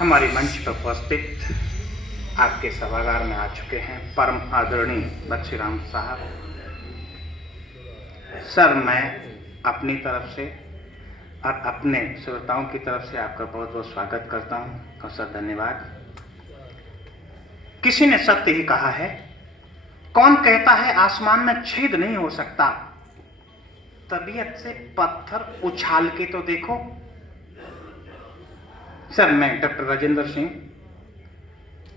हमारे मंच पर उपस्थित आपके सभागार में आ चुके हैं परम आदरणीय बख्शीराम साहब। सर, मैं अपनी तरफ से और अपने श्रोताओं की तरफ से आपका बहुत बहुत स्वागत करता हूं और सर धन्यवाद। किसी ने सत्य ही कहा है, कौन कहता है आसमान में छेद नहीं हो सकता, तबीयत से पत्थर उछाल के तो देखो। सर, मैं डॉक्टर राजेंद्र सिंह,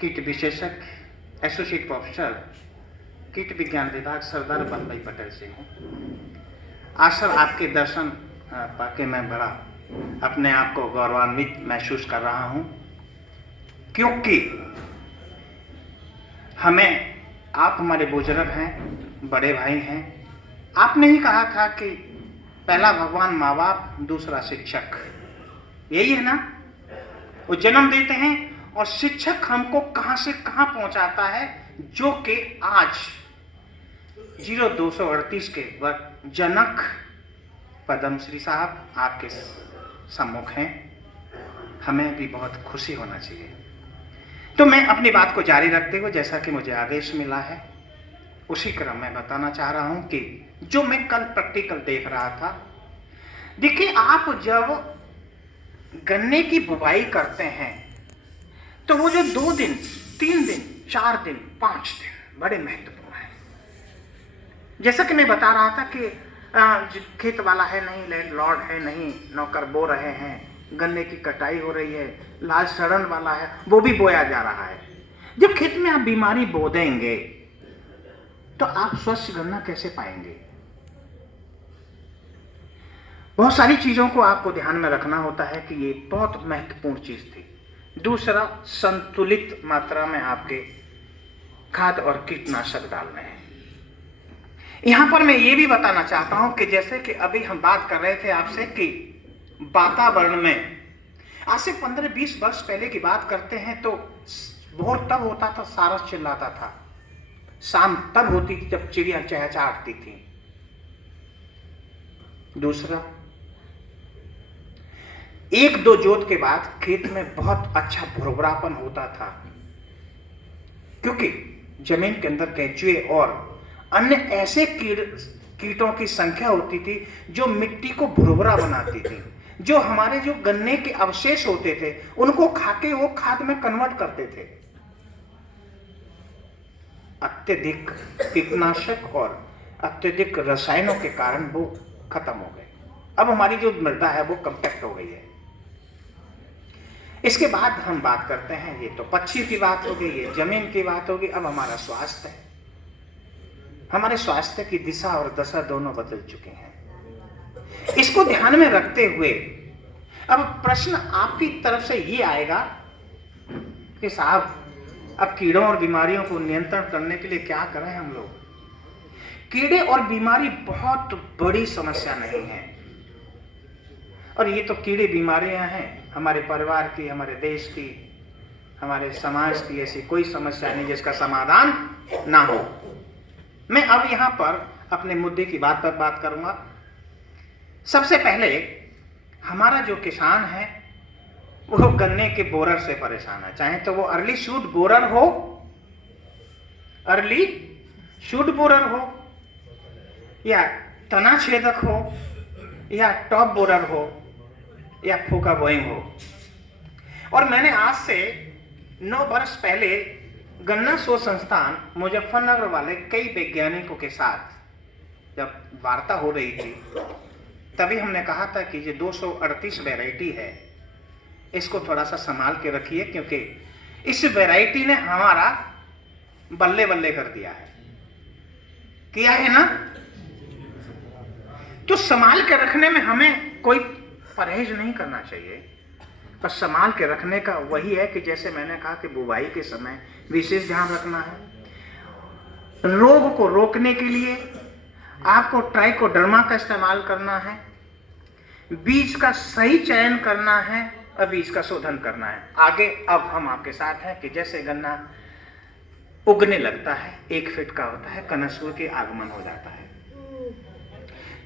कीट विशेषज्ञ, एसोसिएट प्रोफेसर, कीट विज्ञान विभाग, सरदार वल्लभ भाई पटेल से हूँ। आज सर आपके दर्शन पाके मैं बड़ा अपने आप को गौरवान्वित महसूस कर रहा हूँ, क्योंकि आप हमारे बुजुर्ग हैं, बड़े भाई हैं। आपने ही कहा था कि पहला भगवान माँ बाप, दूसरा शिक्षक, यही है ना। वो जन्म देते हैं और शिक्षक हमको कहां से कहां पहुंचाता है, जो कि आज 0238 के वक्त जनक पद्मश्री साहब आपके सम्मुख हैं। हमें भी बहुत खुशी होना चाहिए। तो मैं अपनी बात को जारी रखते हुए, जैसा कि मुझे आदेश मिला है, उसी क्रम में बताना चाह रहा हूं कि जो मैं कल प्रैक्टिकल देख रहा था। देखिए, आप जब गन्ने की बुवाई करते हैं तो वो जो 2 दिन, 3 दिन, 4 दिन, 5 दिन बड़े महत्वपूर्ण है। जैसा कि मैं बता रहा था कि खेत वाला है नहीं, लैंडलॉर्ड है नहीं, नौकर बो रहे हैं, गन्ने की कटाई हो रही है, लाल सड़न वाला है, वो भी बोया जा रहा है। जब खेत में आप बीमारी बो देंगे तो आप स्वस्थ गन्ना कैसे पाएंगे? बहुत सारी चीजों को आपको ध्यान में रखना होता है कि ये बहुत महत्वपूर्ण चीज थी। दूसरा, संतुलित मात्रा में आपके खाद और कीटनाशक डालने हैं। यहां पर मैं ये भी बताना चाहता हूं कि जैसे कि अभी हम बात कर रहे थे आपसे कि वातावरण में आज से 15-20 वर्ष पहले की बात करते हैं तो भोर तब होता था, सारस चिल्लाता था, शाम तब होती थी जब चिड़िया चहचहाती थी। दूसरा, 1-2 जोत के बाद खेत में बहुत अच्छा भुरभुरापन होता था, क्योंकि जमीन के अंदर केंचुए और अन्य ऐसे कीटों की संख्या होती थी जो मिट्टी को भुरभुरा बनाती थी, जो हमारे जो गन्ने के अवशेष होते थे उनको खाके वो खाद में कन्वर्ट करते थे। अत्यधिक कीटनाशक और अत्यधिक रसायनों के कारण वो खत्म हो गए। अब हमारी जो मृदा है वो कम्पैक्ट हो गई है। इसके बाद हम बात करते हैं, ये तो पक्षी की बात हो गई, ये जमीन की बात होगी। अब हमारा स्वास्थ्य है। हमारे स्वास्थ्य की दिशा और दशा दोनों बदल चुके हैं। इसको ध्यान में रखते हुए अब प्रश्न आपकी तरफ से ये आएगा कि साहब, अब कीड़ों और बीमारियों को नियंत्रण करने के लिए क्या करें हम लोग? कीड़े और बीमारी बहुत बड़ी समस्या नहीं है, और ये तो कीड़े बीमारियां हैं हमारे परिवार की, हमारे देश की, हमारे समाज की ऐसी कोई समस्या नहीं जिसका समाधान ना हो। मैं अब यहां पर अपने मुद्दे की बात पर बात करूंगा। सबसे पहले, हमारा जो किसान है वो गन्ने के बोरर से परेशान है, चाहे तो वो अर्ली शूट बोरर हो, अर्ली शूट बोरर हो, या तना छेदक हो, या टॉप बोरर हो, या फोका बोइंग हो। और मैंने आज से 9 वर्ष पहले गन्ना शोध संस्थान मुजफ्फरनगर वाले कई वैज्ञानिकों के साथ जब वार्ता हो रही थी, तभी हमने कहा था कि ये 238 वैरायटी है, इसको थोड़ा सा संभाल के रखिए, क्योंकि इस वैरायटी ने हमारा बल्ले बल्ले कर दिया है। किया है ना? तो संभाल के रखने में हमें कोई परहेज नहीं करना चाहिए, पर संभाल के रखने का वही है कि जैसे मैंने कहा कि बुवाई के समय विशेष ध्यान रखना है। रोग को रोकने के लिए आपको ट्राइकोडर्मा का इस्तेमाल करना है, बीज का सही चयन करना है और बीज का शोधन करना है। आगे अब हम आपके साथ हैं कि जैसे गन्ना उगने लगता है, 1 फीट का होता है, कनसुआ के आगमन हो जाता है।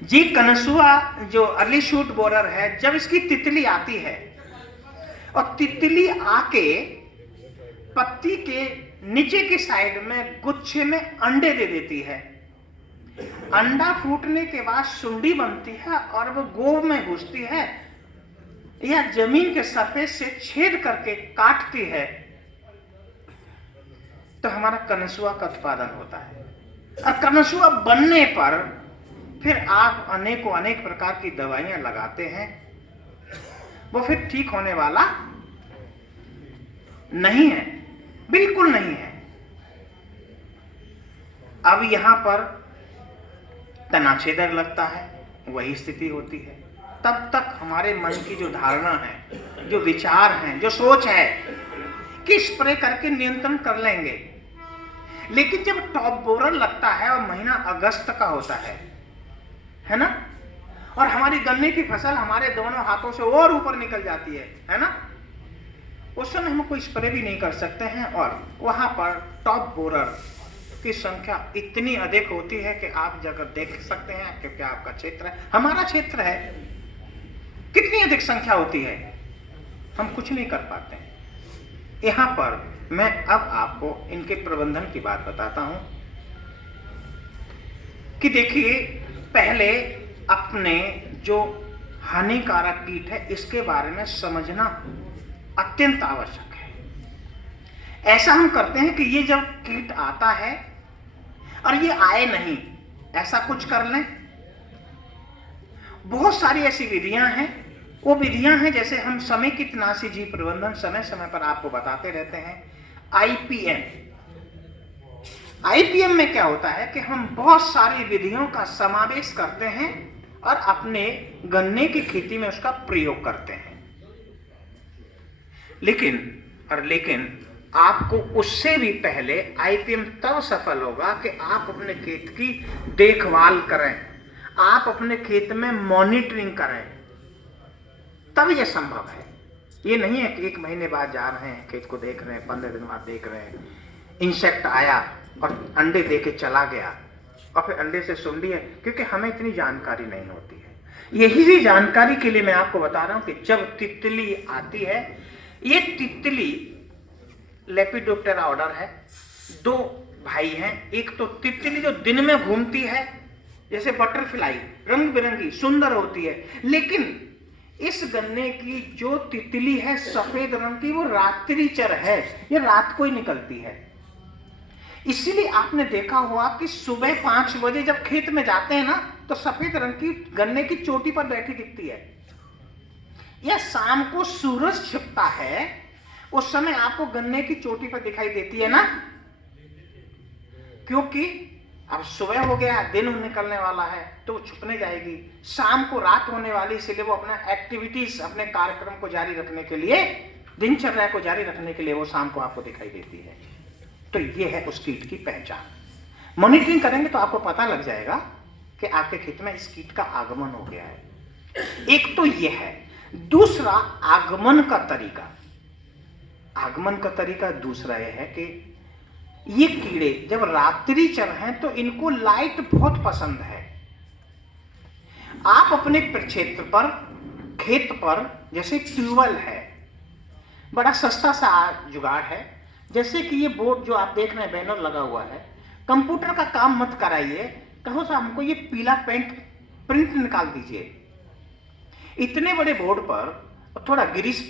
जी, कनसुआ जो अर्ली शूट बोरर है, जब इसकी तितली आती है और तितली आके पत्ती के नीचे की साइड में गुच्छे में अंडे दे देती है। अंडा फूटने के बाद सुंडी बनती है और वो गोब में घुसती है या जमीन के सरफेस से छेद करके काटती है, तो हमारा कनसुआ का उत्पादन होता है। और कनसुआ बनने पर फिर आप अनेक प्रकार की दवाइयां लगाते हैं, वो फिर ठीक होने वाला नहीं है, बिल्कुल नहीं है। अब यहां पर तनाछेदक लगता है, वही स्थिति होती है। तब तक हमारे मन की जो धारणा है, जो विचार हैं, जो सोच है कि स्प्रे करके नियंत्रण कर लेंगे, लेकिन जब टॉप बोरर लगता है और महीना अगस्त का होता है ना, और हमारी गन्ने की फसल हमारे दोनों हाथों से और ऊपर निकल जाती है ना, उस समय हम कोई स्प्रे भी नहीं कर सकते हैं और वहां पर टॉप बोरर की संख्या इतनी अधिक होती है कि आप जगह देख सकते हैं, क्योंकि आपका क्षेत्र है, हमारा क्षेत्र है, कितनी अधिक संख्या होती है, हम कुछ नहीं कर पाते हैं। यहां पर मैं अब आपको इनके प्रबंधन की बात बताता हूं कि देखिए, पहले अपने जो हानिकारक कीट है इसके बारे में समझना अत्यंत आवश्यक है। ऐसा हम करते हैं कि ये जब कीट आता है और ये आए नहीं, ऐसा कुछ कर लें। बहुत सारी ऐसी विधियां हैं, वो विधियां हैं जैसे हम समय कीटनाशी जीव प्रबंधन समय समय पर आपको बताते रहते हैं। आईपीएम में क्या होता है कि हम बहुत सारी विधियों का समावेश करते हैं और अपने गन्ने की खेती में उसका प्रयोग करते हैं। लेकिन आपको उससे भी पहले आईपीएम तब सफल होगा कि आप अपने खेत की देखभाल करें, आप अपने खेत में मॉनिटरिंग करें, तब यह संभव है। ये नहीं है कि 1 महीने बाद जा रहे हैं, खेत को देख रहे हैं, 15 दिन बाद देख रहे हैं, इंसेक्ट आया और अंडे दे के चला गया और फिर अंडे से सुंडी है, क्योंकि हमें इतनी जानकारी नहीं होती है। यही जानकारी के लिए मैं आपको बता रहा हूं कि जब तितली आती है, ये तितली लेपिडोप्टेरा ऑर्डर है, 2 भाई हैं। एक तो तितली जो दिन में घूमती है जैसे बटरफ्लाई, रंग बिरंगी सुंदर होती है, लेकिन इस गन्ने की जो तितली है सफेद रंग की, वो रात्रिचर है, ये रात को ही निकलती है। इसीलिए आपने देखा हुआ कि सुबह 5 बजे जब खेत में जाते हैं ना, तो सफेद रंग की गन्ने की चोटी पर बैठी दिखती है। या शाम को सूरज छिपता है, उस समय आपको गन्ने की चोटी पर दिखाई देती है ना, क्योंकि अब सुबह हो गया, दिन निकलने वाला है, तो वो छुपने जाएगी। शाम को रात होने वाली, इसलिए वो अपना एक्टिविटीज, अपने कार्यक्रम को जारी रखने के लिए, दिनचर्या को जारी रखने के लिए वो शाम को आपको दिखाई देती है। तो ये है उस कीट की पहचान। मॉनिटरिंग करेंगे तो आपको पता लग जाएगा कि आपके खेत में इस कीट का आगमन हो गया है। एक तो ये है। दूसरा, आगमन का तरीका। आगमन का तरीका दूसरा यह है कि ये कीड़े जब रात्रिचर हैं तो इनको लाइट बहुत पसंद है। आप अपने क्षेत्र पर, खेत पर, जैसे ट्यूबवेल है, बड़ा सस्ता सा जुगाड़ है, जैसे कि ये बोर्ड जो आप देख रहे हैं, बैनर लगा हुआ है, कंप्यूटर का काम मत कराइए, कहो साहब हमको ये पीला प्रिंट निकाल दीजिए। इतने बड़े बोर्ड पर थोड़ा ग्रीस,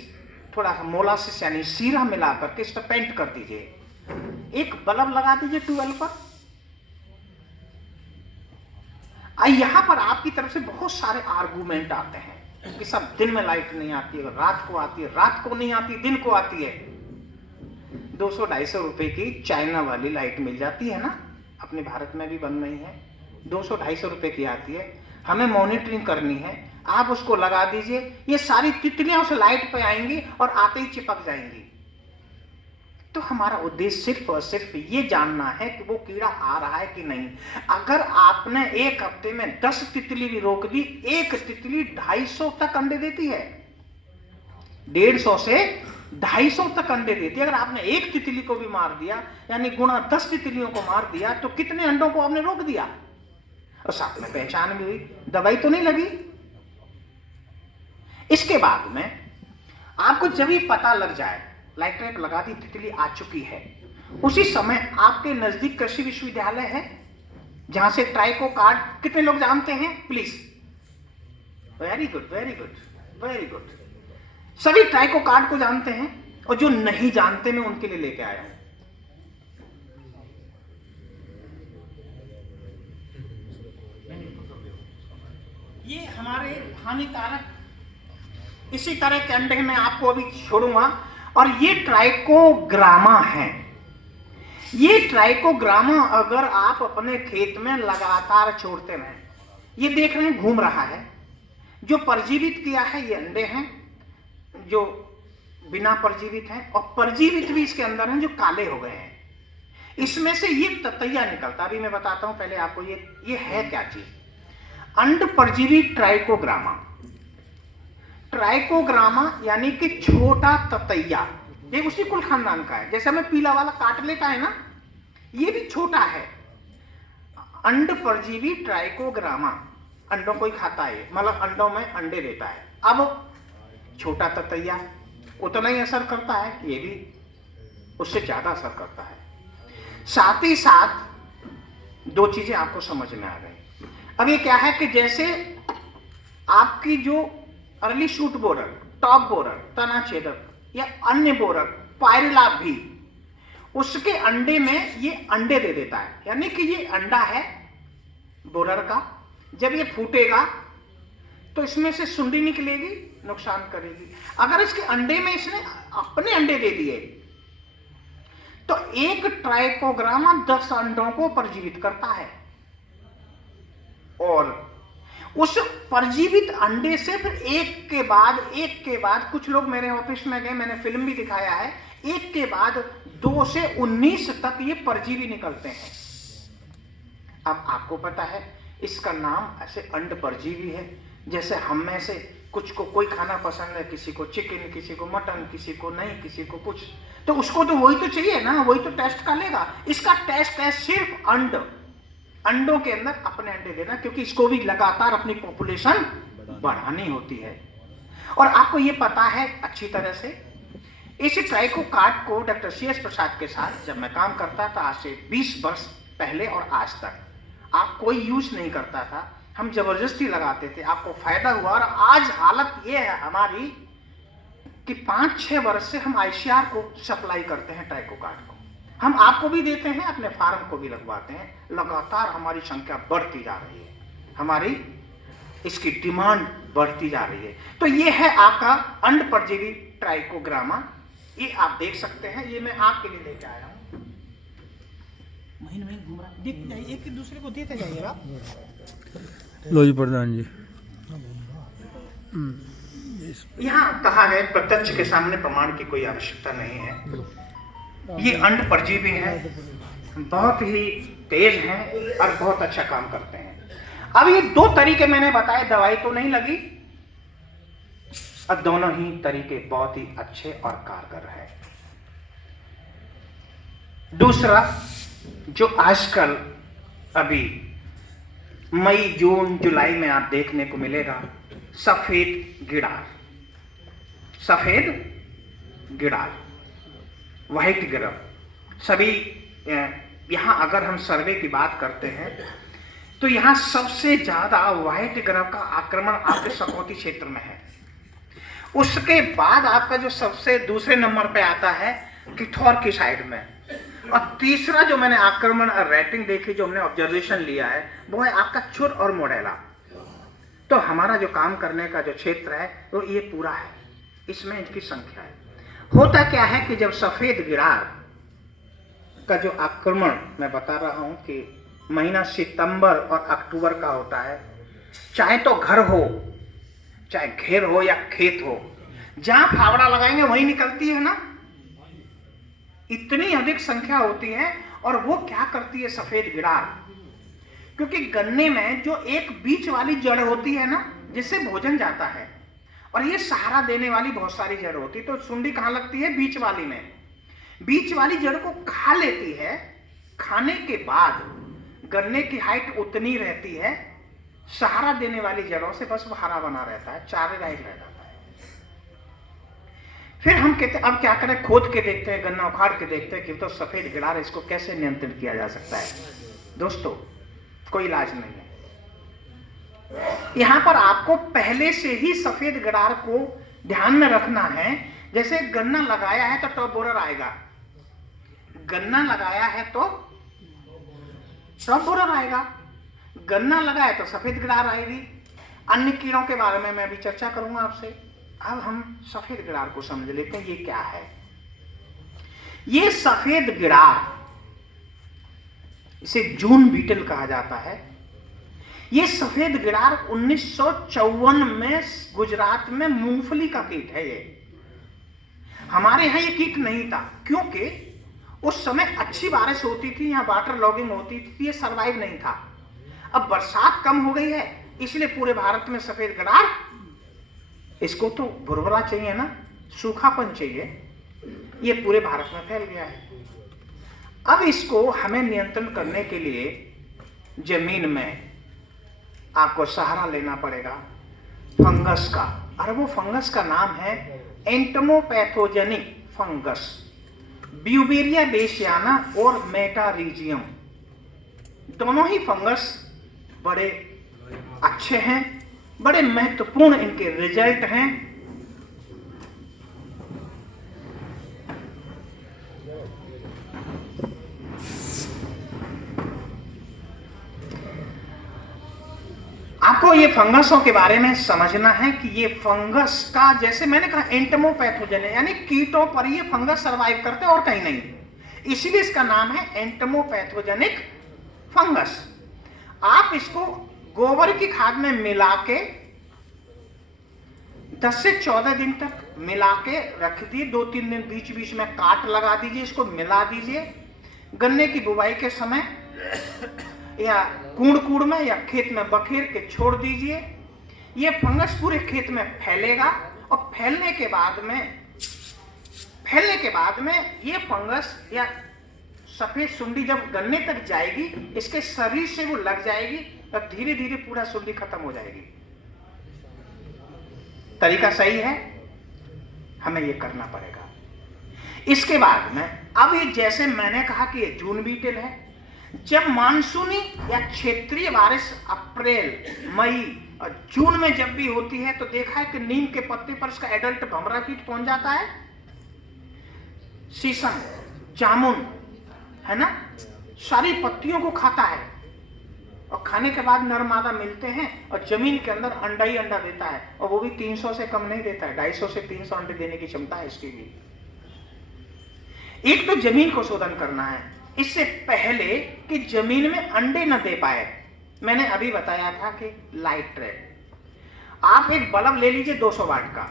थोड़ा मोलासिस यानी सीरा मिला करके इस पर पेंट कर दीजिए। एक बल्ब लगा दीजिए ट्यूबवेल पर। यहां पर आपकी तरफ से बहुत सारे आर्गुमेंट आते हैं कि सब दिन में लाइट नहीं आती है, रात को आती है, रात को नहीं आती, दिन को आती है। 200-250 रुपए की चाइना वाली लाइट मिल जाती है ना, अपने भारत में भी बन रही है, 200-250 रुपए की आती है। हमें मॉनिटरिंग करनी है, आप उसको लगा दीजिए, ये सारी तितलियां उस लाइट पे आएंगी और आते ही चिपक जाएंगी। तो हमारा उद्देश्य सिर्फ और सिर्फ ये जानना है कि वो कीड़ा आ रहा है कि नहीं। अगर आपने 1 हफ्ते में 10 तितली भी रोक दी, एक तितली 250 तक अंडे देती है, 150 से 250 तक अंडे देती है। अगर आपने एक तितली को भी मार दिया, यानी गुणा 10 तितलियों को मार दिया, तो कितने अंडों को आपने रोक दिया, और साथ में पहचान भी हुई, दवाई तो नहीं लगी। इसके बाद में आपको जब ये पता लग जाए लाइट ट्रैप लगा दी, तितली आ चुकी है, उसी समय आपके नजदीक कृषि विश्वविद्यालय है जहां से ट्राइको कार्ड कितने लोग जानते हैं please? Very good, very good, very good. सभी ट्राइको कार्ड को जानते हैं, और जो नहीं जानते मैं उनके लिए लेके आया हूं। ये हमारे हानिकारक इसी तरह के अंडे मैं आपको अभी छोड़ूंगा, और ये ट्राइकोग्रामा है। ये ट्राइकोग्रामा अगर आप अपने खेत में लगातार छोड़ते रहें, ये देख रहे हैं घूम रहा है, जो परजीवित किया है ये अंडे हैं, जो बिना परजीवित हैं, और परजीवित भी इसके अंदर हैं जो काले हो गए हैं। इसमें से ये ततैया निकलता, अभी मैं बताता हूं पहले आपको ये है क्या चीज। अंड परजीवी ट्राइकोग्रामा। ट्राइकोग्रामा यानी कि छोटा ततैया, ये उसी कुल खानदान का है। जैसे हमें पीला वाला काटले का है ना, ये भी छोटा है। अंड परजीवी ट्राइकोग्रामा, अंडों को ही खाता है, मतलब अंडों में अंडे देता है। अब छोटा ततैया उतना ही असर करता है, ये भी उससे ज्यादा असर करता है। साथ ही साथ दो चीजें आपको समझ में आ गई। अब ये क्या है कि जैसे आपकी जो early shoot borer, top borer, तना छेदक या अन्य बोरर, पायरिला भी, उसके अंडे में ये अंडे दे देता है। यानी कि ये अंडा है बोरर का, जब ये फूटेगा तो इसमें से सुंडी निकलेगी, नुकसान करेगी। अगर इसके अंडे में इसने अपने अंडे दे दिए तो एक ट्राइकोग्रामा 10 अंडों को परजीवित करता है, और उस परजीवित अंडे से फिर एक के बाद कुछ लोग मेरे ऑफिस में गए, मैंने फिल्म भी दिखाया है, एक के बाद 2 से 19 तक ये परजीवी निकलते हैं। अब आपको पता है इसका नाम ऐसे अंड परजीवी है। जैसे हम में से कुछ को कोई खाना पसंद है, किसी को चिकन, किसी को मटन, किसी को नहीं, किसी को कुछ, तो उसको तो वही तो चाहिए ना, वही तो टेस्ट कर लेगा। इसका टेस्ट है सिर्फ अंडों के अंदर अपने अंडे देना, क्योंकि इसको भी लगातार अपनी पॉपुलेशन बढ़ानी होती है। और आपको ये पता है अच्छी तरह से, इस ट्राइको कार्ड को डॉक्टर CS प्रसाद के साथ जब मैं काम करता था आज से 20 वर्ष पहले और आज तक, आप कोई यूज नहीं करता था, हम जबरदस्ती लगाते थे, आपको फायदा हुआ। और आज हालत ये है हमारी कि 5-6 वर्ष से हम ICR को सप्लाई करते हैं ट्राइको कार्ड को। हम आपको भी देते हैं, अपने फार्म को भी लगवाते हैं। लगातार हमारी संख्या बढ़ती जा रही है, हमारी इसकी डिमांड बढ़ती जा रही है। तो ये है आपका अंड परजीवी ट्राइकोग्रामा, ये आप देख सकते हैं। ये मैं आपके लिए लेके आया हूं। महीने घूम रहा, देखते जाइए, एक दूसरे को देते जाइएगा। लो जी प्रधान जी, यहाँ कहा है प्रत्यक्ष के सामने प्रमाण की कोई आवश्यकता नहीं है। ये अंड परजीवी हैं, बहुत ही तेज हैं और बहुत अच्छा काम करते हैं। अब ये 2 तरीके मैंने बताए, दवाई तो नहीं लगी, और दोनों ही तरीके बहुत ही अच्छे और कारगर है। दूसरा जो आजकल अभी मई, जून, जुलाई में आप देखने को मिलेगा, सफेद गिड़ाल, सफेद गिड़ाल, व्हाइट गिरव। सभी यहां अगर हम सर्वे की बात करते हैं तो यहां सबसे ज्यादा व्हाइट गिरव का आक्रमण आपके सकौती क्षेत्र में है। उसके बाद आपका जो सबसे दूसरे नंबर पे आता है किथौर की साइड में, और तीसरा जो मैंने आक्रमण रेटिंग देखी, जो हमने ऑब्जर्वेशन लिया है, वो है आपका चुर और मोडेला। तो हमारा जो काम करने का जो क्षेत्र है वो ये पूरा है, इसमें इनकी संख्या है। होता क्या है कि जब सफेद गिड़ाल का जो आक्रमण मैं बता रहा हूं कि महीना सितंबर और अक्टूबर का होता है, चाहे तो घर हो, चाहे घेर हो या खेत हो, जहां फावड़ा लगाएंगे वहीं निकलती है ना, इतनी अधिक संख्या होती है। और वो क्या करती है सफेद गिड़ाल, क्योंकि गन्ने में जो एक बीच वाली जड़ होती है ना, जिससे भोजन जाता है, और ये सहारा देने वाली बहुत सारी जड़ होती है, तो सुंडी कहां लगती है? बीच वाली में। बीच वाली जड़ को खा लेती है। खाने के बाद गन्ने की हाइट उतनी रहती है, सहारा देने वाली जड़ों से बस वो हरा बना रहता है, चारे रह जाता है। फिर हम कहते हैं अब क्या करें, खोद के देखते हैं, गन्ना उखाड़ के देखते हैं कि तो सफेद गिरार, इसको कैसे नियंत्रित किया जा सकता है। दोस्तों कोई इलाज नहीं है। यहां पर आपको पहले से ही सफेद गिरार को ध्यान में रखना है। जैसे गन्ना लगाया है तो टॉप बोरर आएगा, गन्ना लगाया है तो टॉप बोरर आएगा, गन्ना लगाए तो सफेद गिरार आएगी। अन्य कीड़ों के बारे में मैं अभी चर्चा करूंगा आपसे। अब हम सफेद गिरार को समझ लेते हैं, ये क्या है। ये सफेद गिरार, इसे जून बीटल कहा जाता है। ये सफेद गिरार 1954 में गुजरात में मूंगफली का कीट है। ये हमारे यहां ये कीट नहीं था, क्योंकि उस समय अच्छी बारिश होती थी, यहां वाटर लॉगिंग होती थी, ये सरवाइव नहीं था। अब बरसात कम हो गई है, इसलिए पूरे भारत में सफेद गिरार, इसको तो भुरभुरा चाहिए ना, सूखापन चाहिए, ये पूरे भारत में फैल गया है। अब इसको हमें नियंत्रण करने के लिए जमीन में आपको सहारा लेना पड़ेगा फंगस का, और वो फंगस का नाम है एंटमोपैथोजेनिक फंगस, ब्यूवेरिया बेसियाना और मेटारीजियम। दोनों ही फंगस बड़े अच्छे हैं, बड़े महत्वपूर्ण इनके रिजल्ट हैं। आपको ये फंगसों के बारे में समझना है कि ये फंगस का, जैसे मैंने कहा, एंटमोपैथोजन है, यानी कीटों पर ये फंगस सरवाइव करते हैं और कहीं नहीं, इसीलिए इसका नाम है एंटमोपैथोजेनिक फंगस। आप इसको गोबर की खाद में मिला के 10 से 14 दिन तक मिला के रख दिए, 2-3 दिन बीच बीच में काट लगा दीजिए, इसको मिला दीजिए। गन्ने की बुवाई के समय या कूड़ में या खेत में बखेर के छोड़ दीजिए। ये फंगस पूरे खेत में फैलेगा और फैलने के बाद में ये फंगस या सफेद सुंडी जब गन्ने तक जाएगी, इसके शरीर से वो लग जाएगी, तब धीरे धीरे पूरा सुंडी खत्म हो जाएगी। तरीका सही है, हमें ये करना पड़ेगा। इसके बाद में अब ये, जैसे मैंने कहा कि ये जून बीटल है, जब मानसूनी या क्षेत्रीय बारिश अप्रैल, मई और जून में जब भी होती है, तो देखा है कि नीम के पत्ते पर इसका एडल्ट भमरा कीट पहुंच जाता है। शीशम, जामुन है ना, सारी पत्तियों को खाता है और खाने के बाद नर मादा मिलते हैं और जमीन के अंदर अंडा ही अंडा देता है, और वो भी 300 से कम नहीं देता है, 250 से 300 अंडे देने की क्षमता है इसकी भी। एक तो जमीन को शोधन करना है इससे पहले कि जमीन में अंडे न दे पाए। मैंने अभी बताया था कि लाइट ट्रैप, आप एक बल्ब ले लीजिए 200 वाट का,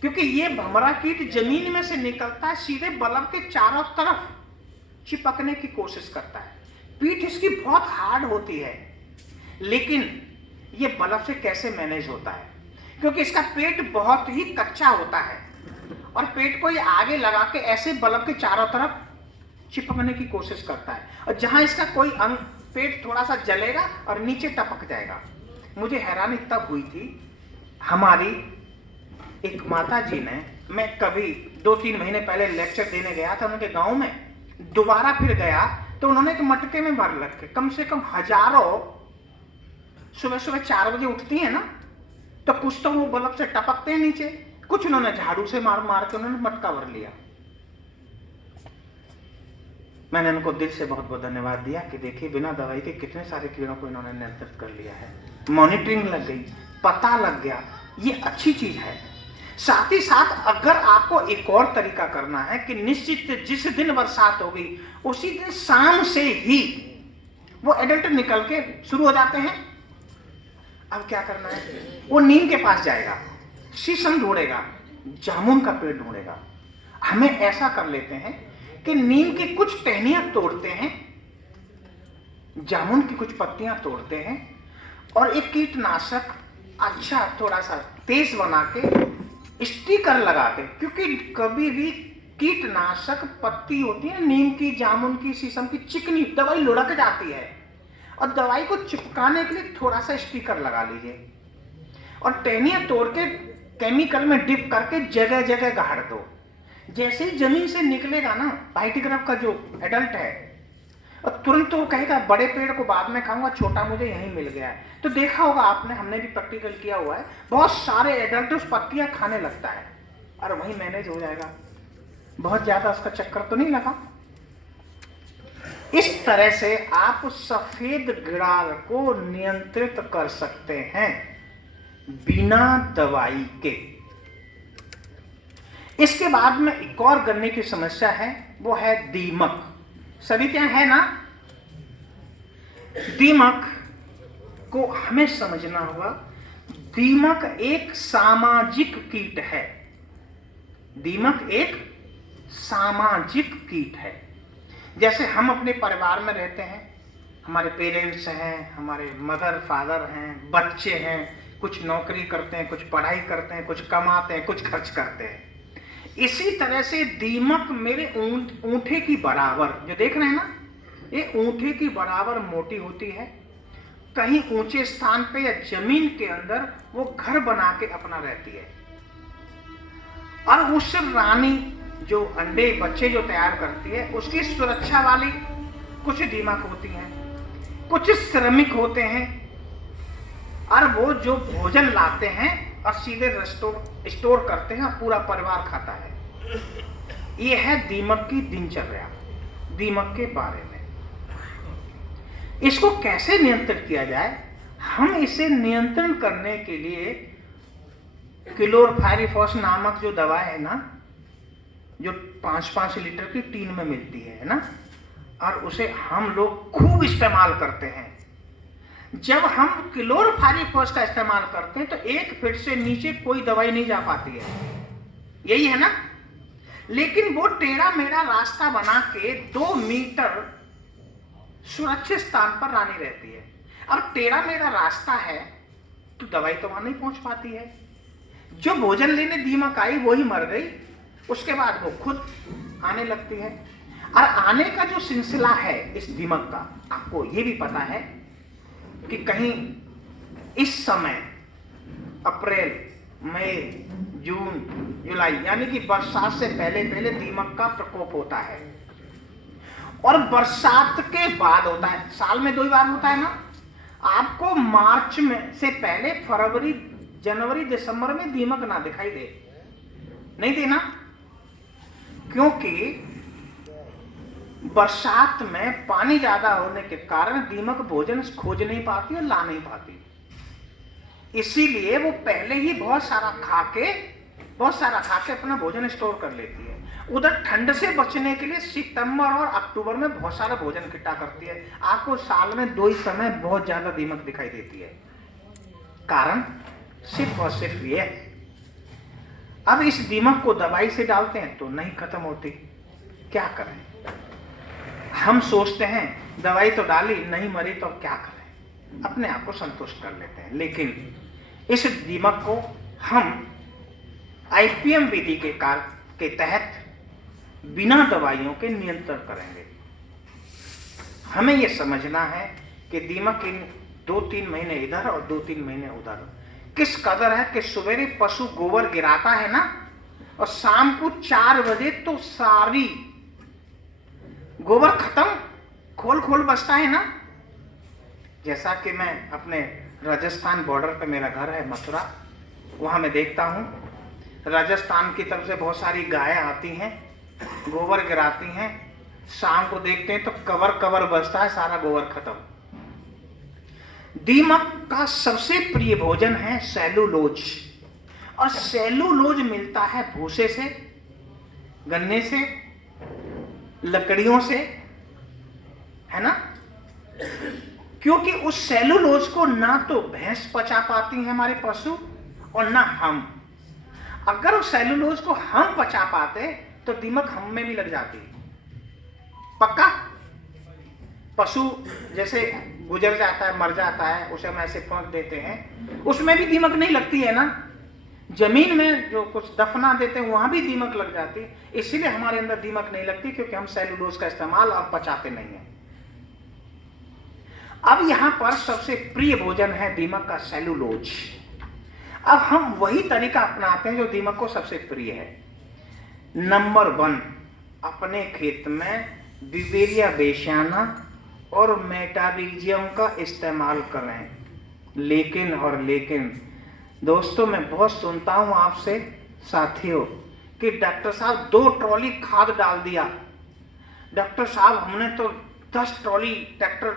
क्योंकि ये भमरा कीट जमीन में से निकलता है, सीधे बल्ब के चारों तरफ चिपकने की कोशिश करता है। पीठ इसकी बहुत हार्ड होती है, लेकिन ये बल्ब से कैसे मैनेज होता है, क्योंकि इसका पेट बहुत ही कच्चा होता है और पेट को ये आगे लगा के ऐसे बल्ब के चारों तरफ चिपकने की कोशिश करता है, और जहां इसका कोई अंग, पेट थोड़ा सा जलेगा और नीचे टपक जाएगा। मुझे हैरानी तब हुई थी, हमारी एक माता जी ने, मैं कभी 2-3 महीने पहले लेक्चर देने गया था उनके गांव में, दोबारा फिर गया तो उन्होंने एक मटके में भर रखे, कम से कम हजारों, सुबह सुबह 4 बजे उठती है ना, तो कुछ तो वो बल्ब से टपकते हैं नीचे, कुछ उन्होंने झाड़ू से मार मार के उन्होंने मटका भर लिया। मैंने उनको दिल से बहुत बहुत धन्यवाद दिया कि देखिए बिना दवाई के कितने सारे कीड़ों को इन्होंने नियंत्रित कर लिया है। मॉनिटरिंग लग गई, पता लग गया, ये अच्छी चीज है। साथ ही साथ अगर आपको एक और तरीका करना है कि निश्चित जिस दिन बरसात होगी उसी दिन शाम से ही वो एडल्ट निकल के शुरू हो जाते हैं। अब क्या करना है, वो नीम के पास जाएगा, शीशम ढूंढेगा, जामुन का पेड़ ढूंढेगा। हमें ऐसा कर लेते हैं कि नीम की कुछ टहनियां तोड़ते हैं, जामुन की कुछ पत्तियां तोड़ते हैं और एक कीटनाशक अच्छा थोड़ा सा तेज बना के स्टिकर लगाते, क्योंकि कभी भी कीटनाशक पत्ती होती है नीम की, जामुन की, शीशम की, चिकनी दवाई लुढ़क जाती है, और दवाई को चिपकाने के लिए थोड़ा सा स्टिकर लगा लीजिए और टहनियां तोड़ के केमिकल में डिप करके जगह जगह गाड़ दो। जैसे ही जमीन से निकलेगा ना पाइटीग्राफ का जो एडल्ट है, और तुरंत वो कहेगा बड़े पेड़ को बाद में खाऊंगा, छोटा मुझे यहीं मिल गया है। तो देखा होगा आपने, हमने भी प्रैक्टिकल किया हुआ है, बहुत सारे एडल्ट उस पत्तियां खाने लगता है और वहीं मैनेज हो जाएगा, बहुत ज्यादा उसका चक्कर तो नहीं लगा। इस तरह से आप सफेद गिरार को नियंत्रित कर सकते हैं बिना दवाई के। इसके बाद में एक और गन्ने की समस्या है, वो है दीमक। सभी क्या है ना, दीमक को हमें समझना होगा। दीमक एक सामाजिक कीट है। दीमक एक सामाजिक कीट है। जैसे हम अपने परिवार में रहते हैं, हमारे पेरेंट्स हैं, हमारे मदर फादर हैं, बच्चे हैं, कुछ नौकरी करते हैं, कुछ पढ़ाई करते हैं, कुछ कमाते हैं, कुछ खर्च करते हैं। इसी तरह से दीमक मेरे ऊंटे की बराबर, जो देख रहे हैं ना, ये ऊंटे की बराबर मोटी होती है। कहीं ऊंचे स्थान पे या जमीन के अंदर वो घर बना के अपना रहती है, और उस रानी जो अंडे बच्चे जो तैयार करती है, उसकी सुरक्षा वाली कुछ दीमक होती हैं, कुछ श्रमिक होते हैं, और वो जो भोजन लाते हैं और सीधे स्टोर करते हैं और पूरा परिवार खाता है। ये है दीमक की दिनचर्या, दीमक के बारे में। इसको कैसे नियंत्रित किया जाए? हम इसे नियंत्रण करने के लिए क्लोरपाइरीफॉस नामक जो दवा है ना, जो 5-5 लीटर की टीन में मिलती है ना, और उसे हम लोग खूब इस्तेमाल करते हैं। जब हम क्लोरपाइरीफॉस का इस्तेमाल करते हैं तो 1 फीट से नीचे कोई दवाई नहीं जा पाती है, यही है ना। लेकिन वो टेढ़ा मेढ़ा रास्ता बना के 2 मीटर सुरक्षित स्थान पर रानी रहती है। अब टेढ़ा मेढ़ा रास्ता है तो दवाई तो वहां नहीं पहुंच पाती है। जो भोजन लेने दीमक आई वही मर गई, उसके बाद वो खुद आने लगती है। और आने का जो सिलसिला है इस दीमक का, आपको ये भी पता है कि कहीं इस समय अप्रैल, मई, जून, जुलाई यानी कि बरसात से पहले पहले दीमक का प्रकोप होता है, और बरसात के बाद होता है। साल में 2 बार होता है ना। आपको मार्च में से पहले फरवरी, जनवरी, दिसंबर में दीमक ना दिखाई दे, नहीं देना, क्योंकि बरसात में पानी ज्यादा होने के कारण दीमक भोजन खोज नहीं पाती और ला नहीं पाती। इसीलिए वो पहले ही बहुत सारा खा के अपना भोजन स्टोर कर लेती है। उधर ठंड से बचने के लिए सितंबर और अक्टूबर में बहुत सारा भोजन इकट्ठा करती है। आपको साल में 2 ही समय बहुत ज्यादा दीमक दिखाई देती है। कारण सिर्फ और सिर्फ ये है। अब इस दीमक को दवाई से डालते हैं तो नहीं खत्म होती, क्या करें? हम सोचते हैं दवाई तो डाली, नहीं मरी तो क्या करें, अपने आप को संतुष्ट कर लेते हैं। लेकिन इस दीमक को हम आईपीएम विधि के तहत बिना दवाइयों के नियंत्रण करेंगे। हमें यह समझना है कि दीमक इन 2-3 महीने इधर और 2-3 महीने उधर किस कदर है कि सवेरे पशु गोबर गिराता है ना, और शाम को 4 बजे तो सारी गोबर खत्म, खोल बचता है ना। जैसा कि मैं अपने राजस्थान बॉर्डर पे मेरा घर है मथुरा, वहां मैं देखता हूं राजस्थान की तरफ से बहुत सारी गायें आती हैं, गोबर गिराती हैं, शाम को देखते हैं तो कवर बचता है, सारा गोबर खत्म। दीमक का सबसे प्रिय भोजन है सेलुलोज, और सेलुलोज मिलता है भूसे से, गन्ने से, लकड़ियों से, है ना। क्योंकि उस सेलुलोज को ना तो भैंस पचा पाती है हमारे पशु, और ना हम। अगर उस सेलुलोज को हम पचा पाते तो दीमक हम में भी लग जाती, पक्का। पशु जैसे गुजर जाता है, मर जाता है, उसे हम ऐसे फेंक देते हैं, उसमें भी दीमक नहीं लगती है ना। जमीन में जो कुछ दफना देते हैं वहां भी दीमक लग जाती, इसीलिए हमारे अंदर दीमक नहीं लगती, क्योंकि हम सेलुलोज का इस्तेमाल और पचाते नहीं है। अब यहां पर सबसे प्रिय भोजन है दीमक का सेलुलोज। अब हम वही तरीका अपनाते हैं जो दीमक को सबसे प्रिय है। नंबर 1, अपने खेत में बिवेरिया बेसियाना और मेटारिजियम का इस्तेमाल करें। लेकिन दोस्तों, मैं बहुत सुनता हूं आपसे साथियों कि डॉक्टर साहब 2 ट्रॉली खाद डाल दिया, डॉक्टर साहब हमने तो 10 ट्रॉली ट्रैक्टर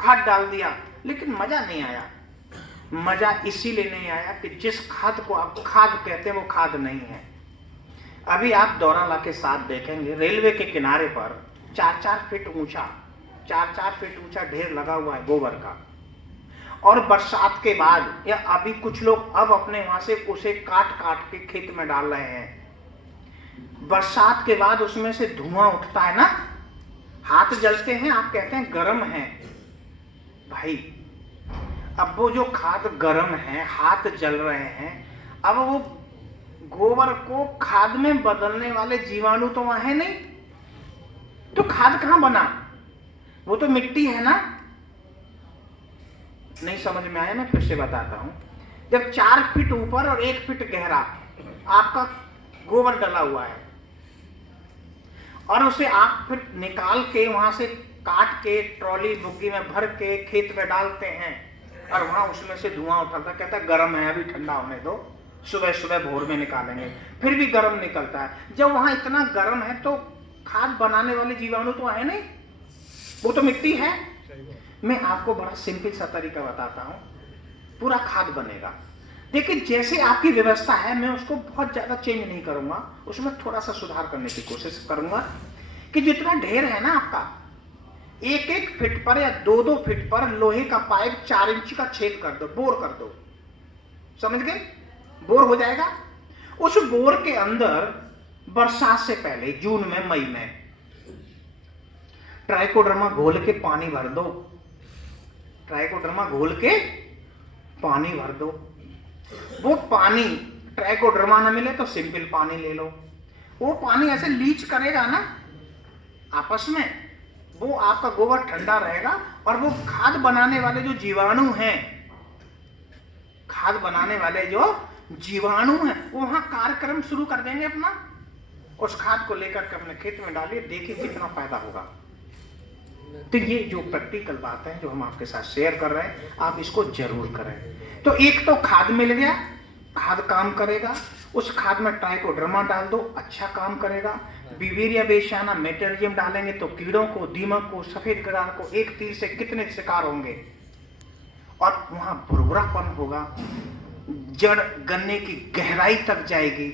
खाद डाल दिया, लेकिन मजा नहीं आया। मजा इसीलिए नहीं आया कि जिस खाद को आप खाद कहते हैं वो खाद नहीं है। अभी आप दौराला के साथ देखेंगे, रेलवे के किनारे पर 4-4 फीट ऊंचा ढेर लगा हुआ है गोबर का। और बरसात के बाद या अभी कुछ लोग अब अपने वहां से उसे काट के खेत में डाल रहे हैं। बरसात के बाद उसमें से धुआं उठता है ना, हाथ जलते हैं, आप कहते हैं गर्म है। भाई, अब वो जो खाद गर्म है, हाथ जल रहे हैं, अब वो गोबर को खाद में बदलने वाले जीवाणु तो वहां है नहीं, तो खाद कहां बना? वो तो मिट्टी है ना। नहीं समझ में आया? मैं फिर से बताता हूं। जब 4 फीट ऊपर और 1 फीट गहरा आपका गोबर डला हुआ है और उसे आप फिर निकाल के वहां से काट के ट्रॉली बुग्गी में भर के खेत में डालते हैं और वहां उसमें से धुआं उठता, कहता है गर्म है, अभी ठंडा होने दो, सुबह भोर में निकालेंगे। फिर भी गर्म निकलता है। जब वहां इतना गर्म है तो खाद बनाने वाले जीवाणु तो है नहीं, वो तो मिट्टी है। मैं आपको बड़ा सिंपल सा तरीका बताता हूं, पूरा खाद बनेगा। देखिए, जैसे आपकी व्यवस्था है, मैं उसको बहुत ज्यादा चेंज नहीं करूंगा, उसमें थोड़ा सा सुधार करने की कोशिश करूंगा कि जितना ढेर है ना आपका, 1-1 फीट पर या 2-2 फीट पर लोहे का पाइप 4 इंच का छेद कर दो, बोर कर दो। समझ गए? बोर हो जाएगा। उस बोर के अंदर बरसात से पहले जून में, मई में ट्राइकोडर्मा घोल के पानी भर दो। ट्राइकोडर्मा घोल के पानी भर दो। वो पानी ट्राइकोडर्मा ना मिले तो सिंपल पानी ले लो। वो पानी ऐसे लीच करेगा ना आपस में, वो आपका गोबर ठंडा रहेगा और वो खाद बनाने वाले जो जीवाणु हैं, खाद बनाने वाले जो जीवाणु हैं, वो वहां कार्यक्रम शुरू कर देंगे अपना। उस खाद को लेकर के अपने खेत में डालिए, देखिए कितना फायदा होगा। तो ये जो प्रैक्टिकल बात है जो हम आपके साथ शेयर कर रहे हैं, आप इसको जरूर करें। तो एक तो खाद मिल गया, खाद काम करेगा। उस खाद में ट्राइकोडर्मा डाल दो, अच्छा काम करेगा। बिवेरिया बेसियाना, मेटारिजियम डालेंगे तो कीड़ों को, दीमक को, सफेद गरार को एक तीर से कितने शिकार होंगे और वहां भुरभुरापन होगा। जड़ गन्ने की गहराई तक जाएगी।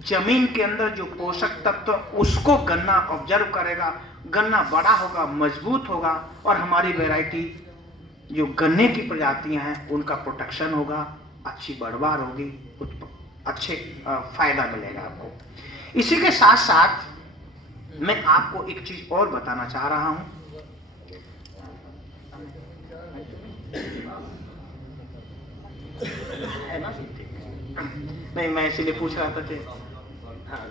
जमीन के अंदर जो पोषक तत्व उसको गन्ना ऑब्जर्व करेगा, गन्ना बड़ा होगा, मजबूत होगा और हमारी वैरायटी जो गन्ने की प्रजातियां हैं उनका प्रोटेक्शन होगा, अच्छी बढ़वार होगी, अच्छे फायदा मिलेगा आपको। इसी के साथ साथ मैं आपको एक चीज और बताना चाह रहा हूं। है ना? नहीं, मैं इसीलिए पूछ रहा था कि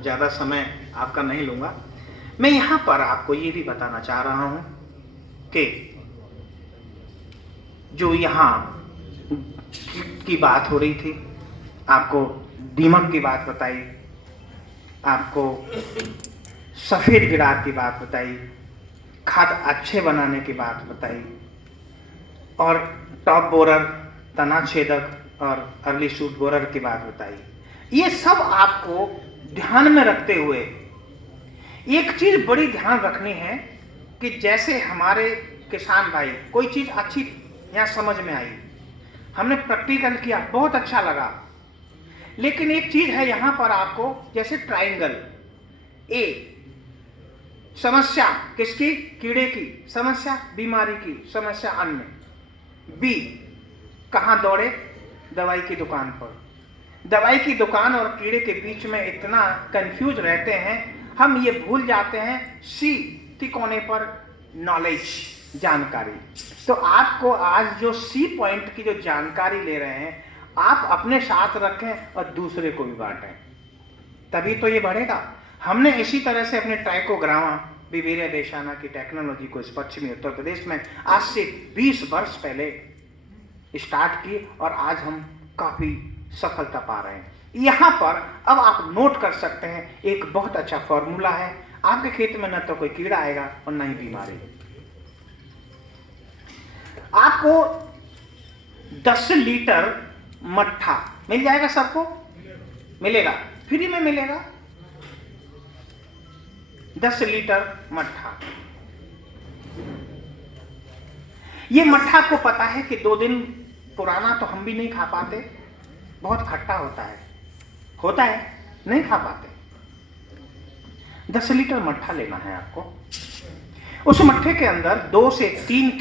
ज्यादा समय आपका नहीं लूंगा। मैं यहां पर आपको ये भी बताना चाह रहा हूं कि जो यहां की बात हो रही थी, आपको दीमक की बात बताई, आपको सफेद गिरार की बात बताई, खाद अच्छे बनाने की बात बताई और टॉप बोरर, तना छेदक और अर्ली शूट बोरर की बात बताई। ये सब आपको ध्यान में रखते हुए एक चीज बड़ी ध्यान रखनी है कि जैसे हमारे किसान भाई कोई चीज अच्छी यहां समझ में आई, हमने प्रैक्टिकल किया, बहुत अच्छा लगा, लेकिन एक चीज है यहां पर आपको, जैसे ट्रायंगल ए, समस्या किसकी? कीड़े की समस्या, बीमारी की समस्या, अन्न। बी, कहां दौड़े? दवाई की दुकान पर। दवाई की दुकान और कीड़े के बीच में इतना कंफ्यूज रहते हैं, हम ये भूल जाते हैं। सी, तिकोने पर नॉलेज, जानकारी। तो आपको आज जो सी पॉइंट की जो जानकारी ले रहे हैं, आप अपने साथ रखें और दूसरे को भी बांटें, तभी तो ये बढ़ेगा। हमने इसी तरह से अपने ट्राइकोग्रामा बिवेरिया बेसियाना की टेक्नोलॉजी को इस पश्चिमी उत्तर प्रदेश में आज से 20 वर्ष पहले स्टार्ट की और आज हम काफी सफलता पा रहे हैं। यहां पर अब आप नोट कर सकते हैं, एक बहुत अच्छा फॉर्मूला है। आपके खेत में न तो कोई कीड़ा आएगा और न ही बीमारी। आपको 10 लीटर मट्ठा मिल जाएगा, सबको मिलेगा, फ्री में मिलेगा। 10 लीटर मट्ठा। ये मट्ठा को पता है कि 2 दिन पुराना तो हम भी नहीं खा पाते, बहुत खट्टा होता है नहीं खा पाते। 10 लीटर मट्ठा लेना है आपको। उस मट्ठे के अंदर 2 से 3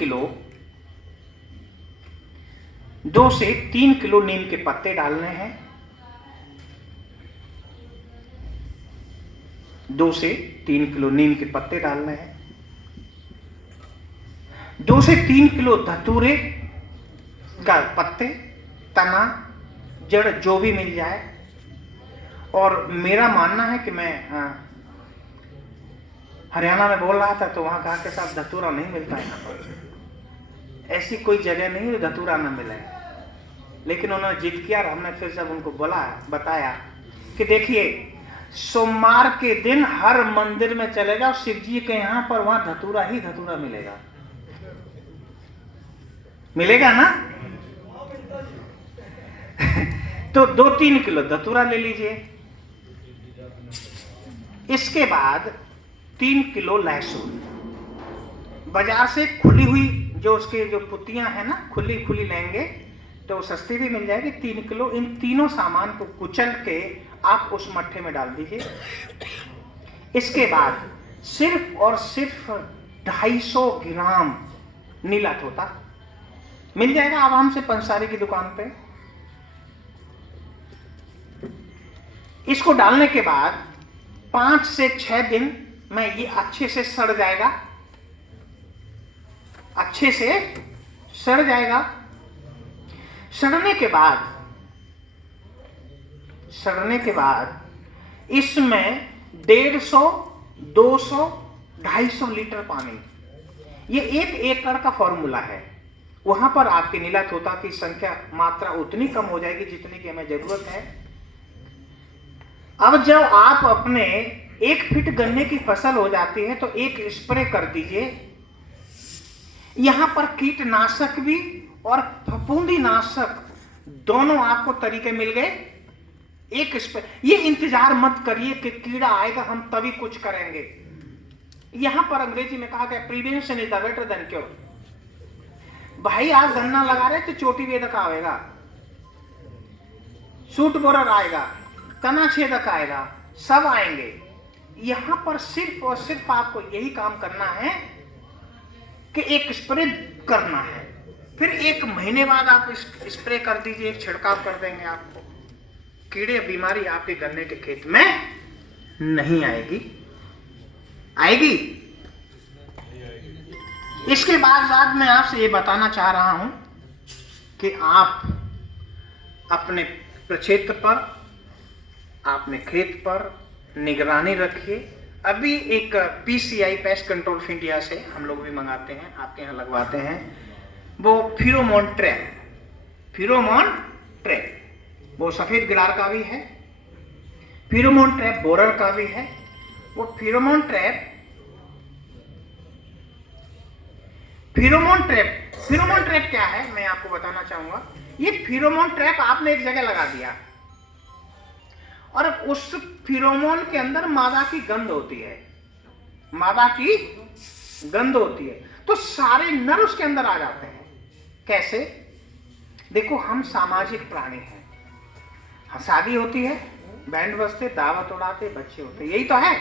किलो नीम के पत्ते डालने हैं। 2 से 3 किलो नीम के पत्ते डालने हैं। 2 से 3 किलो धतूरे का पत्ते, तना, जड़ जो भी मिल जाए। और मेरा मानना है कि मैं हरियाणा में बोल रहा था तो वहां कहा के साथ धतूरा नहीं मिलता है। यहाँ पर ऐसी कोई जगह नहीं है धतूरा ना मिले। लेकिन उन्होंने जिद किया और हमने फिर जब उनको बताया कि देखिए, सोमवार के दिन हर मंदिर में चले जाओ शिव जी के यहां पर, वहां धतूरा ही धतूरा मिलेगा ना। तो 2-3 किलो धतूरा ले लीजिए। इसके बाद 3 किलो लहसुन, बाजार से खुली हुई जो उसके जो पुतियां हैं ना, खुली लेंगे तो सस्ती भी मिल जाएगी। 3 किलो इन तीनों सामान को कुचल के आप उस मट्ठे में डाल दीजिए। इसके बाद सिर्फ और सिर्फ 250 ग्राम नीला तोता मिल जाएगा आराम से पंसारी की दुकान पे। इसको डालने के बाद 5 से 6 दिन में ये अच्छे से सड़ जाएगा, सड़ने के बाद इसमें 150, 200, 250 लीटर पानी। ये 1 एकड़ का फॉर्मूला है। वहां पर आपके नीला तोता की संख्या, मात्रा उतनी कम हो जाएगी जितनी की हमें जरूरत है। अब जब आप अपने 1 फीट गन्ने की फसल हो जाती है तो 1 स्प्रे कर दीजिए। यहां पर कीटनाशक भी और फफूंदी नाशक दोनों आपको तरीके मिल गए। 1 स्प्रे। ये इंतजार मत करिए कि कीड़ा आएगा हम तभी कुछ करेंगे। यहां पर अंग्रेजी में कहा गया prevention is the better than cure. भाई आज गन्ना लगा रहे तो चोटी वेदक आएगा, सूट बोरर आएगा, तना छेदक आएगा, सब आएंगे। यहां पर सिर्फ और सिर्फ आपको यही काम करना है कि 1 स्प्रे करना है। फिर 1 महीने बाद आप स्प्रे कर दीजिए, एक छिड़काव कर देंगे। आपको कीड़े बीमारी आपके गन्ने के खेत में नहीं आएगी। इसके बाद मैं आपसे ये बताना चाह रहा हूं कि आप अपने प्रक्षेत्र पर, अपने खेत पर निगरानी रखिए। अभी एक PCI pest control of India से हम लोग भी मंगाते हैं, आपके यहाँ लगवाते हैं, वो फेरोमोन ट्रैप, वो सफेद गिलार का भी है, फेरोमोन ट्रैप बोरर का भी है। वो फेरोमोन ट्रैप क्या है मैं आपको बताना चाहूंगा। ये फेरोमोन ट्रैप आपने एक जगह लगा दिया और उस फेरोमोन के अंदर मादा की गंध होती है, तो सारे नर उसके अंदर आ जाते हैं। कैसे? देखो, हम सामाजिक प्राणी हैं। शादी होती है, बैंड बजते, दावत उड़ाते, बच्चे होते, यही तो है।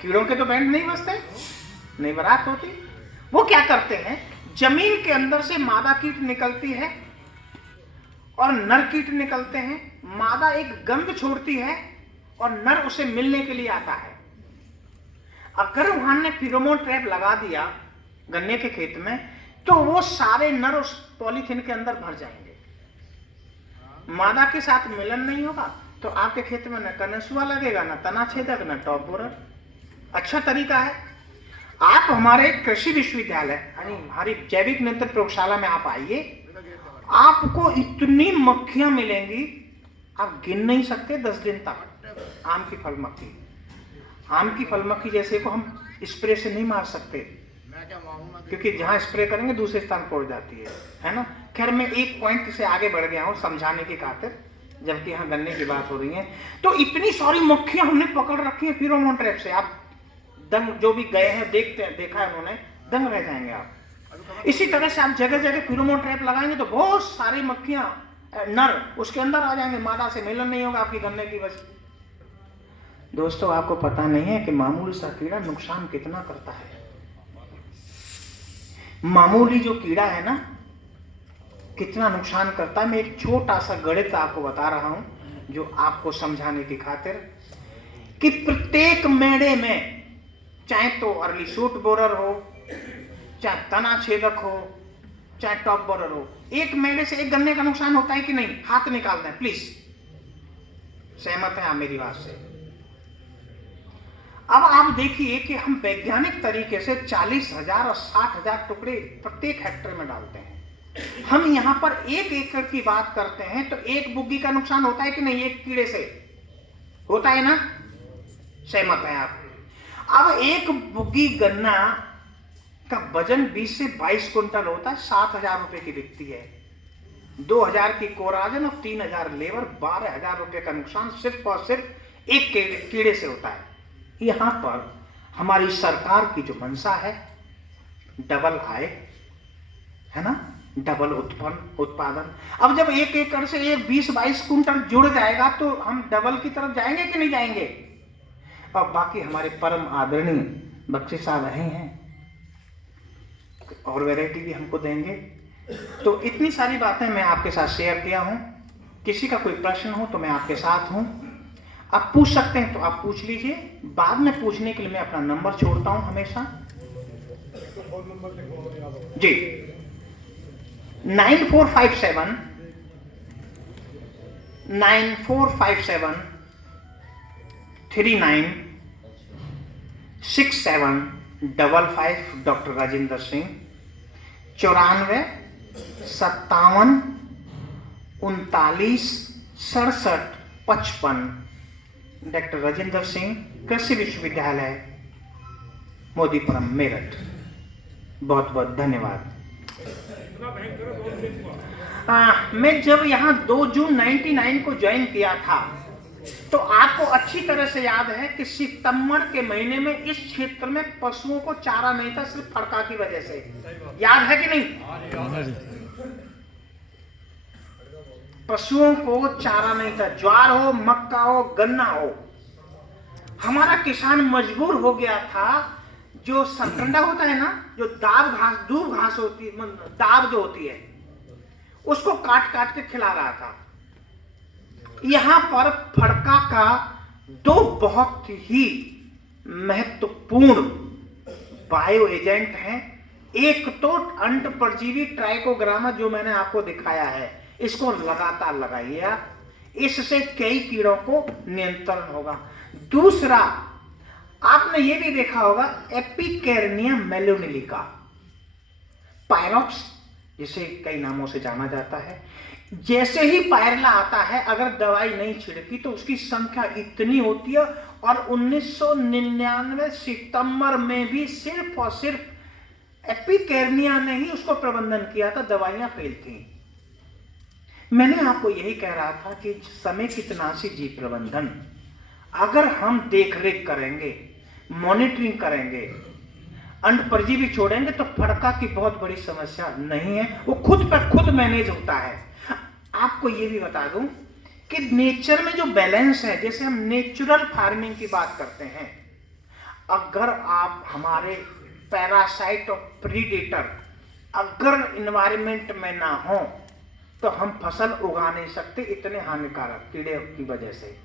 कीड़ों के तो बैंड नहीं बजते, नहीं बारात होती। वो क्या करते हैं, जमीन के अंदर से मादा कीट निकलती है और नर कीट निकलते हैं। मादा एक गंध छोड़ती है और नर उसे मिलने के लिए आता है। अगर वहां ने फेरोमोन ट्रैप लगा दिया गन्ने के खेत में, तो वो सारे नर उस पॉलीथिन के अंदर भर जाएंगे। मादा के साथ मिलन नहीं होगा तो आपके खेत में न कनसुआ लगेगा, न तना छेदक, न टॉप बोरर। अच्छा तरीका है, आप हमारे कृषि विश्वविद्यालय यानी हमारी जैविक नियंत्रण प्रयोगशाला में आप आइए, आपको इतनी मक्खियां मिलेंगी आप गिन नहीं सकते 10 दिन तक। आम की फल मक्खी, आम की फल मक्खी जैसे को हम स्प्रे से नहीं मार सकते, क्योंकि जहां स्प्रे करेंगे दूसरे स्थान पहुंच जाती है ना। खैर मैं एक पॉइंट से आगे बढ़ गया हूं समझाने की खातिर, जबकि यहाँ गन्ने की बात हो रही है। तो इतनी सारी मक्खियां हमने पकड़ रखी है फेरोमोन ट्रैप से, आप दंग, जो भी गए हैं देखा है उन्होंने, दंग रह जाएंगे आप। इसी तरह से आप जगह जगह फेरोमोन ट्रैप लगाएंगे तो बहुत सारी मक्खियां नर उसके अंदर आ जाएंगे, मादा से मिलन नहीं होगा आपकी गन्ने की वजह। दोस्तों आपको पता नहीं है कि मामूली सा कीड़ा नुकसान कितना करता है। मामूली जो कीड़ा है ना कितना नुकसान करता है। मैं एक छोटा सा गणित आपको बता रहा हूं जो आपको समझाने की खातिर, कि प्रत्येक मेढ़े में चाहे तो अर्ली शूट बोरर हो, चाहे तना छेदक हो, चाहे टॉप बोरर हो, एक मेढ़े से एक गन्ने का नुकसान होता है कि नहीं? हाथ निकाल दें प्लीज। सहमत हैं आप मेरी बात से? अब आप देखिए कि हम वैज्ञानिक तरीके से 40,000 और 60,000 टुकड़े प्रत्येक हेक्टेयर में डालते हैं। हम यहां पर 1 एकड़ की बात करते हैं तो एक बुग्गी का नुकसान होता है कि नहीं? एक कीड़े से होता है ना? सहमत हैं आप? अब एक बुग्गी गन्ना का वजन 20 से 22 कुंटल होता है, 7,000 रुपए की बिकती है। 2,000 की कोराजन और 3,000 लेबर, 12,000 रुपए का नुकसान सिर्फ और सिर्फ एक कीड़े से होता है। यहां पर हमारी सरकार की जो मंशा है डबल आय है ना, डबल उत्पादन। अब जब 1 एकड़ से एक 20-22 कुंटल जुड़ जाएगा तो हम डबल की तरफ जाएंगे कि नहीं जाएंगे? और बाकी हमारे परम आदरणीय बख्शी साहब रहे हैं और वैरायटी भी हमको देंगे। तो इतनी सारी बातें मैं आपके साथ शेयर किया हूं। किसी का कोई प्रश्न हो तो मैं आपके साथ हूं, आप पूछ सकते हैं तो आप पूछ लीजिए। बाद में पूछने के लिए मैं अपना नंबर छोड़ता हूं हमेशा जी, 9457 396755 डॉक्टर राजेंद्र सिंह। 94 57 39 67 55 डॉक्टर राजेंद्र सिंह, कृषि विश्वविद्यालय मोदीपुरम मेरठ। बहुत बहुत धन्यवाद। मैं जब यहाँ 2 जून 99 को ज्वाइन किया था तो आपको अच्छी तरह से याद है कि सितंबर के महीने में इस क्षेत्र में पशुओं को चारा नहीं था, सिर्फ फड़का की वजह से। याद है कि नहीं? पशुओं को चारा नहीं था, ज्वार हो, मक्का हो, गन्ना हो। हमारा किसान मजबूर हो गया था, जो सरकंडा होता है ना, जो दूब घास होती है, दाब जो होती है, उसको काट काट के खिला रहा था। यहां पर फड़का का 2 बहुत ही महत्वपूर्ण बायो एजेंट हैं। एक तो अंड परजीवी ट्राइकोग्रामा जो मैंने आपको दिखाया है, इसको लगातार लगाइए आप, इससे कई कीड़ों को नियंत्रण होगा। दूसरा आपने ये भी देखा होगा एपिकैरनिया मेलोनिलिका, पायरोक्स जिसे कई नामों से जाना जाता है। जैसे ही पायरला आता है अगर दवाई नहीं छिड़की तो उसकी संख्या इतनी होती है। और 1999 सितंबर में भी सिर्फ और सिर्फ एपिकैरनिया ने ही उसको प्रबंधन किया था, दवाइयां फेल थी। मैंने आपको यही कह रहा था कि समय कितना सी जीव प्रबंधन, अगर हम देख रेख करेंगे, मॉनिटरिंग करेंगे, अंड परजीवी छोड़ेंगे तो फड़का की बहुत बड़ी समस्या नहीं है, वो खुद पर खुद मैनेज होता है। आपको ये भी बता दूं कि नेचर में जो बैलेंस है, जैसे हम नेचुरल फार्मिंग की बात करते हैं, अगर आप हमारे पैरासाइट और प्रीडेटर अगर इन्वायरमेंट में ना हो तो हम फसल उगा नहीं सकते, इतने हानिकारक कीड़े की वजह से।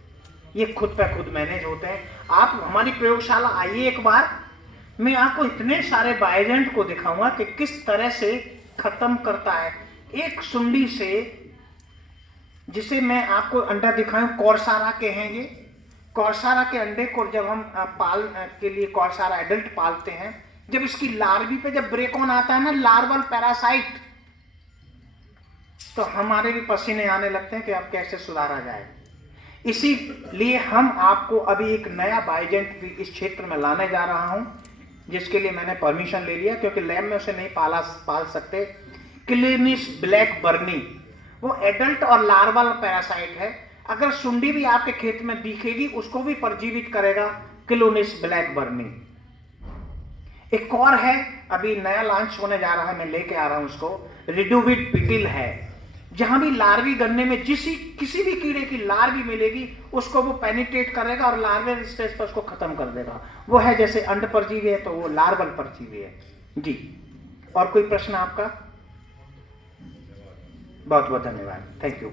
ये खुद पे खुद मैनेज होते हैं। आप हमारी प्रयोगशाला आइए एक बार, मैं आपको इतने सारे बायोजेंट को दिखाऊंगा कि किस तरह से खत्म करता है। एक सुंडी से, जिसे मैं आपको अंडा दिखाऊं, कॉर्सारा के हैं ये। कॉर्सारा के अंडे को जब हम पाल के लिए कॉर्सारा एडल्ट पालते हैं, जब इसकी लार्वी पे जब ब्रेक ऑन आता है ना, लार्वल पैरासाइट, तो हमारे भी पसीने आने लगते हैं कि अब कैसे सुधारा जाए। इसीलिए हम आपको अभी एक नया बायोजेंट इस क्षेत्र में लाने जा रहा हूं, जिसके लिए मैंने परमिशन ले लिया, क्योंकि लैब में उसे नहीं पाल सकते। क्लिनिस ब्लैक बर्नी, वो एडल्ट और लार्वल पैरासाइट है। अगर सुंडी भी आपके खेत में दिखेगी उसको भी परजीवित करेगा क्लिनिस ब्लैक बर्नी। एक और है, अभी नया लॉन्च होने जा रहा है, मैं लेके आ रहा हूं उसको, रिडुविड पिटिल है। जहां भी लार्वी गन्ने में किसी भी कीड़े की लार्वी मिलेगी उसको वो पेनिट्रेट करेगा और लार्वल स्टेज पर उसको खत्म कर देगा। वो है जैसे अंड परजीवी है तो वो लार्वल परजीवी है जी। और कोई प्रश्न आपका? बहुत बहुत धन्यवाद, थैंक यू।